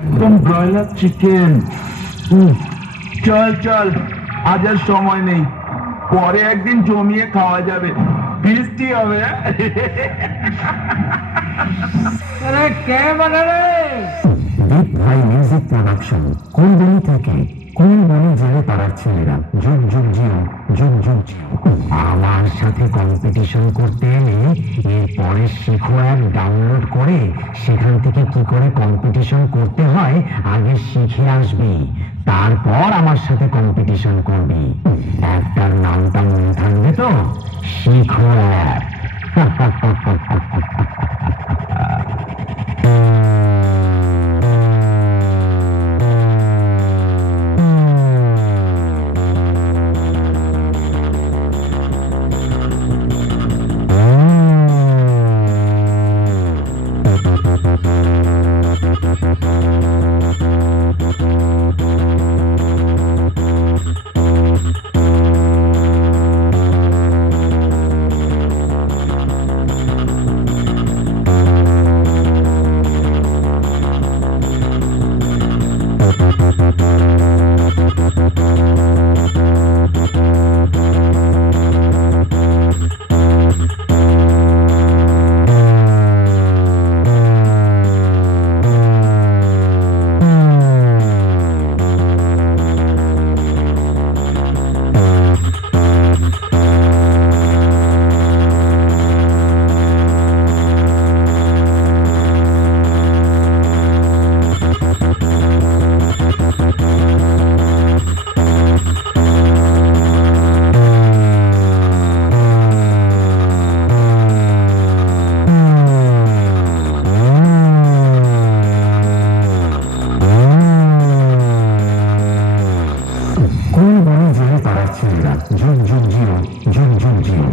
একদম broiler chicken. চল চল, আজ আর সময় নেই, পরে একদিন জমিয়ে খাওয়া যাবে, বৃষ্টি হবে। अरे क्या बना रे? দীপ ভাই মিউজিক প্রোডাকশন, কোন বনি থেকে, কোন বনে জেলে পাড়ার ছেলেরা, যুগ যুগ জিও, যুগ যুগ জিও। আমার সাথে কম্পিটিশন করতে এলে এরপরে শিখো অ্যাপ ডাউনলোড করে সেখান থেকে কি করে কম্পিটিশন করতে হয় আগে শিখে আসবি, তারপর আমার সাথে কম্পিটিশন করবি। অ্যাপটার নামটা মনে থাকবে তো? শিখো অ্যাপ। কোন বনে জেলে পাড়ার ছেলেরা, যুগ যুগ জিও, যুগ যুগ জিও।